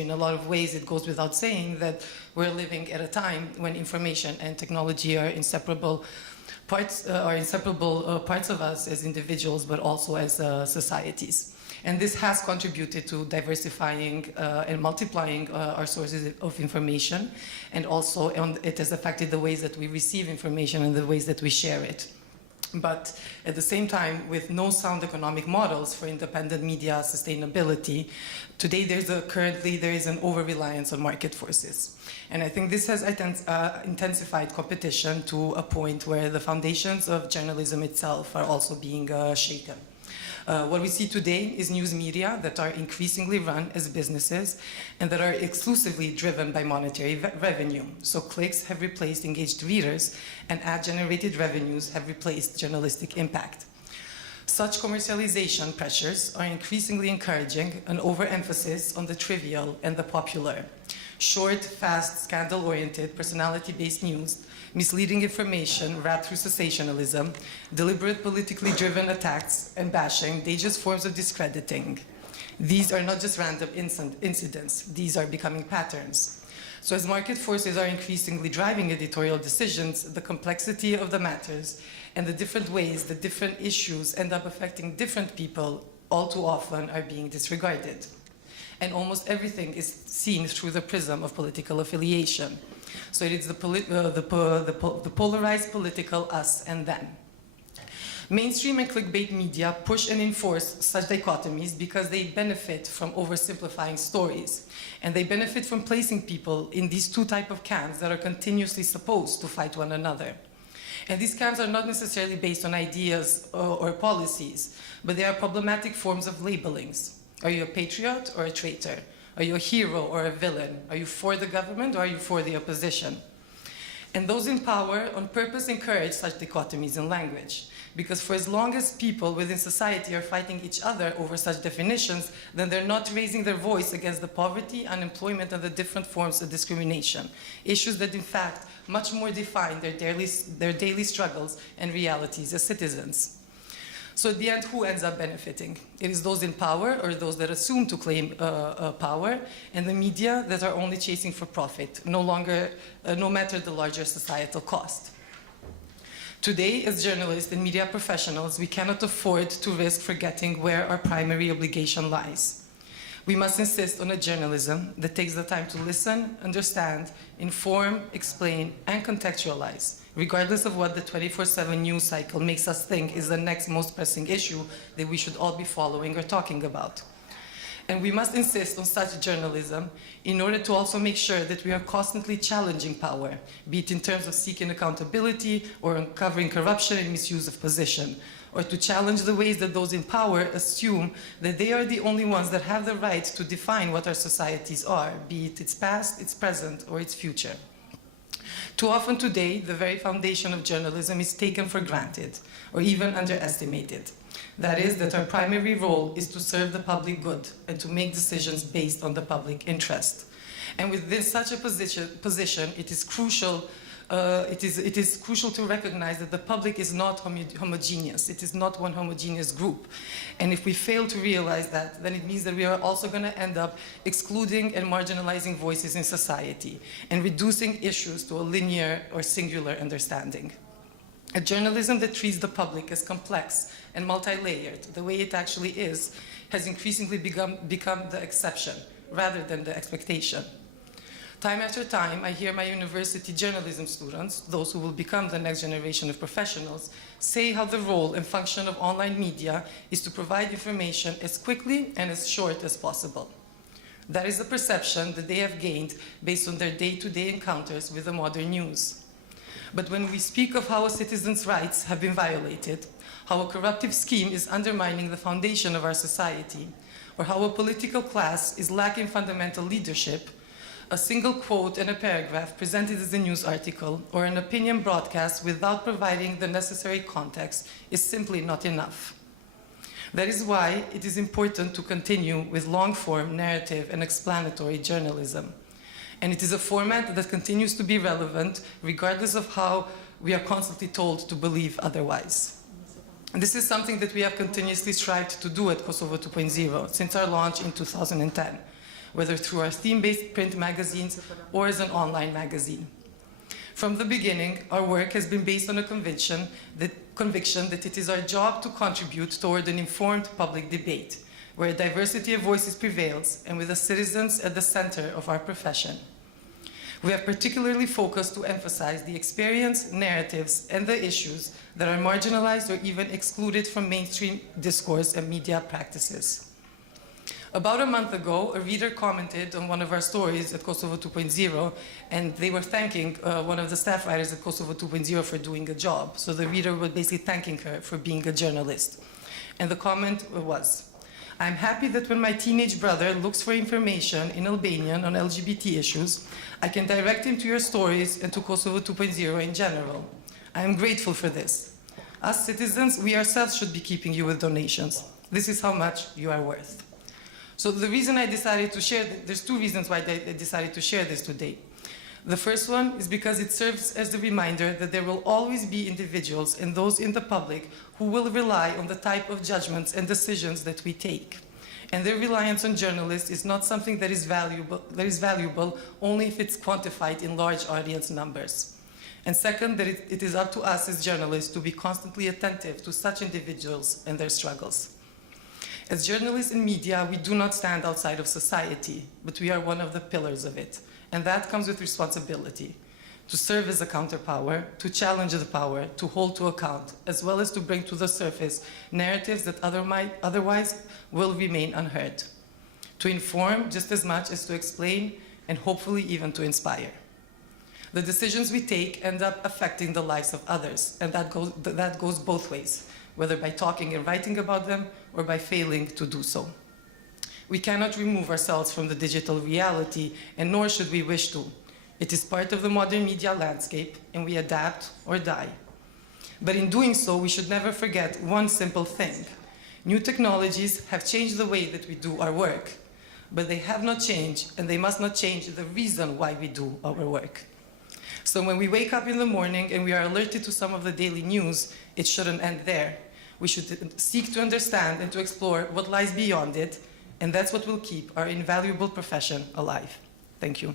in a lot of ways, it goes without saying that we're living at a time when information and technology are inseparable parts of us as individuals, but also as societies. And this has contributed to diversifying and multiplying our sources of information, and also it has affected the ways that we receive information and the ways that we share it. But at the same time, with no sound economic models for independent media sustainability, today currently there is an over-reliance on market forces. And I think this has intensified competition to a point where the foundations of journalism itself are also being shaken. What we see today is news media that are increasingly run as businesses and that are exclusively driven by monetary revenue. So clicks have replaced engaged readers, and ad-generated revenues have replaced journalistic impact. Such commercialization pressures are increasingly encouraging an overemphasis on the trivial and the popular. Short, fast, scandal-oriented, personality-based news, misleading information wrapped through sensationalism, deliberate politically driven attacks and bashing, dangerous forms of discrediting. These are not just random incidents, these are becoming patterns. So as market forces are increasingly driving editorial decisions, the complexity of the matters and the different ways that different issues end up affecting different people all too often are being disregarded. And almost everything is seen through the prism of political affiliation. So it is the polarized political us and them. Mainstream and clickbait media push and enforce such dichotomies because they benefit from oversimplifying stories. And they benefit from placing people in these two types of camps that are continuously supposed to fight one another. And these camps are not necessarily based on ideas or policies, but they are problematic forms of labelings. Are you a patriot or a traitor? Are you a hero or a villain? Are you for the government or are you for the opposition? And those in power on purpose encourage such dichotomies in language. Because for as long as people within society are fighting each other over such definitions, then they're not raising their voice against the poverty, unemployment, and the different forms of discrimination. Issues that, in fact, much more define their daily struggles and realities as citizens. So at the end, who ends up benefiting? It is those in power or those that assume to claim power, and the media that are only chasing for profit, no matter the larger societal cost. Today, as journalists and media professionals, we cannot afford to risk forgetting where our primary obligation lies. We must insist on a journalism that takes the time to listen, understand, inform, explain, and contextualize, regardless of what the 24/7 news cycle makes us think is the next most pressing issue that we should all be following or talking about. And we must insist on such journalism in order to also make sure that we are constantly challenging power, be it in terms of seeking accountability or uncovering corruption and misuse of position, or to challenge the ways that those in power assume that they are the only ones that have the right to define what our societies are, be it its past, its present, or its future. Too often today, the very foundation of journalism is taken for granted, or even underestimated. That is, that our primary role is to serve the public good and to make decisions based on the public interest. And within such a position, it is crucial to recognize that the public is not homogeneous. It is not one homogeneous group. And if we fail to realize that, then it means that we are also going to end up excluding and marginalizing voices in society and reducing issues to a linear or singular understanding. A journalism that treats the public as complex and multi-layered, the way it actually is, has increasingly become the exception rather than the expectation. Time after time, I hear my university journalism students, those who will become the next generation of professionals, say how the role and function of online media is to provide information as quickly and as short as possible. That is the perception that they have gained based on their day-to-day encounters with the modern news. But when we speak of how a citizen's rights have been violated, how a corruptive scheme is undermining the foundation of our society, or how a political class is lacking fundamental leadership, a single quote and a paragraph presented as a news article or an opinion broadcast without providing the necessary context is simply not enough. That is why it is important to continue with long-form narrative and explanatory journalism. And it is a format that continues to be relevant regardless of how we are constantly told to believe otherwise. And this is something that we have continuously strived to do at Kosovo 2.0 since our launch in 2010. whether through our theme-based print magazines or as an online magazine. From the beginning, our work has been based on a conviction that it is our job to contribute toward an informed public debate, where a diversity of voices prevails and with the citizens at the center of our profession. We have particularly focused to emphasize the experience, narratives, and the issues that are marginalized or even excluded from mainstream discourse and media practices. About a month ago, a reader commented on one of our stories at Kosovo 2.0, and they were thanking one of the staff writers at Kosovo 2.0 for doing a job. So the reader was basically thanking her for being a journalist. And the comment was, "I'm happy that when my teenage brother looks for information in Albanian on LGBT issues, I can direct him to your stories and to Kosovo 2.0 in general. I am grateful for this. As citizens, we ourselves should be keeping you with donations. This is how much you are worth." So the reason I decided to share, there's two reasons why I decided to share this today. The first one is because it serves as a reminder that there will always be individuals and those in the public who will rely on the type of judgments and decisions that we take. And their reliance on journalists is not something that is valuable only if it's quantified in large audience numbers. And second, that it is up to us as journalists to be constantly attentive to such individuals and their struggles. As journalists in media, we do not stand outside of society, but we are one of the pillars of it. And that comes with responsibility, to serve as a counterpower, to challenge the power, to hold to account, as well as to bring to the surface narratives that otherwise will remain unheard, to inform just as much as to explain, and hopefully even to inspire. The decisions we take end up affecting the lives of others, and that goes both ways, whether by talking and writing about them or by failing to do so. We cannot remove ourselves from the digital reality, and nor should we wish to. It is part of the modern media landscape, and we adapt or die. But in doing so, we should never forget one simple thing. New technologies have changed the way that we do our work, but they have not changed, and they must not change the reason why we do our work. So when we wake up in the morning and we are alerted to some of the daily news, it shouldn't end there. We should seek to understand and to explore what lies beyond it, and that's what will keep our invaluable profession alive. Thank you.